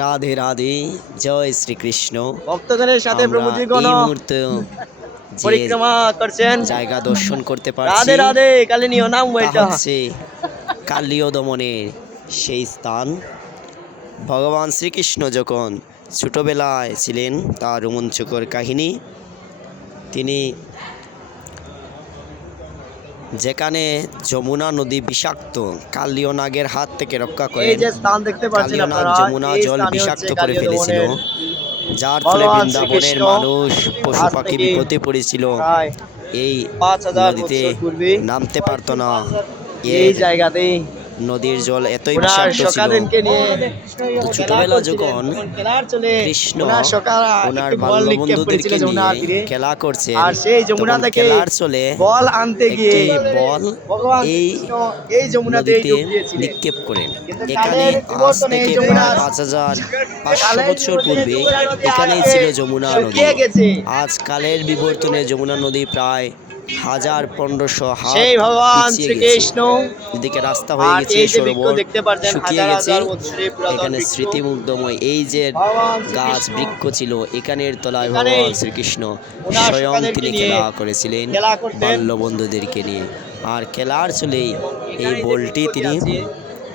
রাধে রাধে, জয় শ্রীকৃষ্ণ। ভক্তগণের সাথে প্রভুজিগণ এই মুহূর্তে যে পরিক্রমা করছেন, জায়গা দর্শন করতে পারছি রাধে রাধে কালিনীয় নাম তা বইটা হচ্ছে কালীয় দমনের সেই স্থান। ভগবান শ্রীকৃষ্ণ যখন ছোটবেলায় ছিলেন তার রোমাঞ্চকর কাহিনী। তিনি যেখানে যমুনা নদী বিষাক্ত কালীয় নাগের হাত থেকে রক্ষা এই করেন, যে স্থান দেখতে পাচ্ছেন কালীয় নাগ আপনারা, যমুনা এই জল স্থানই বিষাক্ত হচ্ছে করে কালীয় ফেলেছিল, দমনের। যার ফলে ভগবান বৃন্দাবনের শ্রীকৃষ্ণ মানুষ পশু আজ পাখি থেকে বিপদে পড়েছিল। প্রায় এই 5000 নদীতে বছর পূর্বে নামতে পারত না। এই এর জায়গাতেই নদীর জল এতই ওনার বিষাক্ত ছিল। সকাদেরকে নিয়ে তো খেলা ছোটবেলা করছিলেন, যখন তখন খেলার চলে কৃষ্ণ ওনার সকারা ওনার একটি বল বাল্য নিক্ষেপ করেছিল বন্ধুদেরকে যমুনা নিয়ে তীরে। খেলা করছেন, আর সেই যমুনা তখন থেকে খেলার চলে বল আনতে গিয়ে একটি বল ভগবান এই শ্রীকৃষ্ণ এই যমুনাতেই নদীতে ডুব দিয়েছিলেন। নিক্ষেপ করেন। কিন্তু এখানে কালের আজ বিবর্তনে এই থেকে যমুনা প্রায় 5500 কালের বছর বিবর্তনে পূর্বে যমুনা নদী এখানেই আজকে ছিল যমুনা নদী। শুকিয়ে গেছে। আজ কালের বিবর্তনে যমুনা নদী প্রায় 1500 হাত সেই ভগবান পিছিয়ে গেছে। শ্রীকৃষ্ণ এদিকে রাস্তা হয়ে আর গেছে, এই যে বৃক্ষ সরোবর দেখতে পাচ্ছেন, শুকিয়ে হাজার গেছে। হাজার বছরের পুরাতন এখানে বৃক্ষ, স্মৃতিমুগ্ধময় এই যে ভগবান গাছ শ্রীকৃষ্ণ বৃক্ষ ছিল, এখানের তলায় এখানেই ভগবান শ্রীকৃষ্ণ ওনার স্বয়ং সখাদেরকে তিনি নিয়ে খেলা করেছিলেন খেলা করতেন। বাল্য বন্ধুদেরকে নিয়ে। আর খেলার চলেই এই এখানেই যে বলটি বৃক্ষটি তিনি আছে,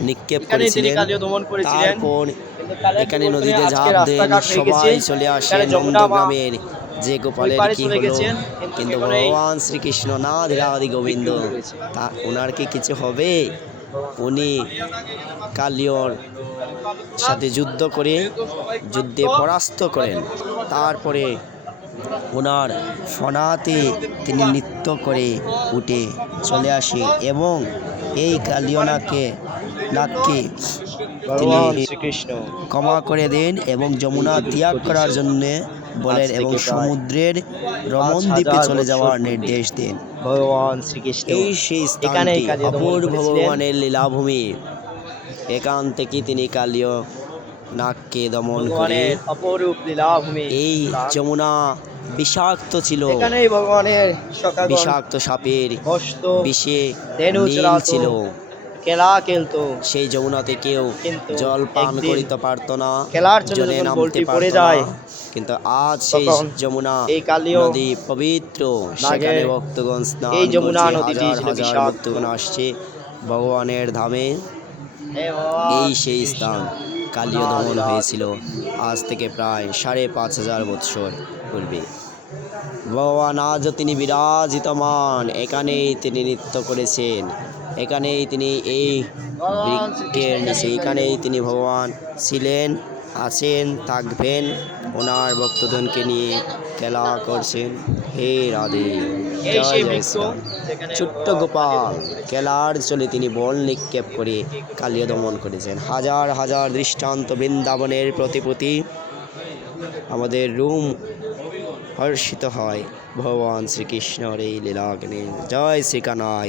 নিক্ষেপ এখানেই তিনি করেছিলেন। কালীয় দমন করেছিলেন। তারপর কিন্তু কালের এখানে বিবর্তনে নদীতে আজকে ঝাঁপ দেন, রাস্তাঘাট হয়ে গেছে। সবাই চলে আসে এখানে যমুনা মা নন্দগ্রামের যে ওই গোপালের পারে কি চলে হলো। গেছেন, কিন্তু এখানেই ভগবান শ্রীকৃষ্ণ না ধীরাধি গোবিন্দ, মৃত্যু হয়েছে। তা ওনার কি কিছু হবে? উনি কালিয়র সাথে যুদ্ধ করে যুদ্ধে পরাস্ত করেন। তারপরে ওনার ফনাতে তিনি নৃত্য করে উঠে চলে আসে এবং এই কালিয়নাকে নাককে তিনি ভগবান শ্রীকৃষ্ণ ক্ষমা করে দেন এবং যমুনা ত্যাগ করার জন্য বলেন এবং সমুদ্রের রমণ দ্বীপে চলে যাওয়ার নির্দেশ দেন। ভগবান শ্রীকৃষ্ণ এই সেই এখানেই স্থানটি কালীয় দমন অপূর্ব করেছিলেন। ভগবানের লীলাভূমি। এখান থেকে তিনি কালীয় নাগকে দমন করে ভগবানের অপরূপ লীলাভূমি এই স্থান। যমুনা বিষাক্ত ছিল, এখানেই ভগবানের সখাগণ বিষাক্ত সাপের বসত, বিষে ধেনু নীল চড়াতো, ছিল। খেলা খেলতো। সেই যমুনাতে কেউ কিন্তু জল পান একদিন করিতে পারত না, খেলার জন্য জলে যখন নামতে বলটি পারত পড়ে না। যায়, কিন্তু আজ সেই তখন যমুনা এই কালীয় নদী পবিত্র, সেখানে নাগের ভক্তগণ স্নান এই যমুনা করছে, নদীটি হাজার ছিল হাজার বিষাক্ত। ভক্তগণ আসছে ভগবানের ধামে। হে ভগবান এই সেই শ্রীকৃষ্ণ, স্থান কালীয় দমন হয়েছিল আজ থেকে প্রায় 5500 বৎসর পূর্বে। ভগবান আজও তিনি বিরাজিতমান, এখানেই তিনি নৃত্য করেছেন, এখানেই তিনি এই ভগবান বৃক্ষের নিচে, এখানেই তিনি ভগবান ছিলেন, আছেন, থাকবেন, ওনার ভক্তজনকে নিয়ে খেলা করছেন। হে রাধে, এই জয় সেই জয় বৃক্ষ শ্রীরাম। যেখানে ছোট্ট ভগবান গোপাল কালীয় দমন করেছিলেন। খেলার চলে তিনি বল নিক্ষেপ করে কালীয় দমন করেছেন। হাজার হাজার দৃষ্টান্ত বৃন্দাবনের প্রতি আমাদের রুম হর্ষিত হয় ভগবান শ্রীকৃষ্ণর এই লীলাগ্নে। জয় শ্রীকানাই।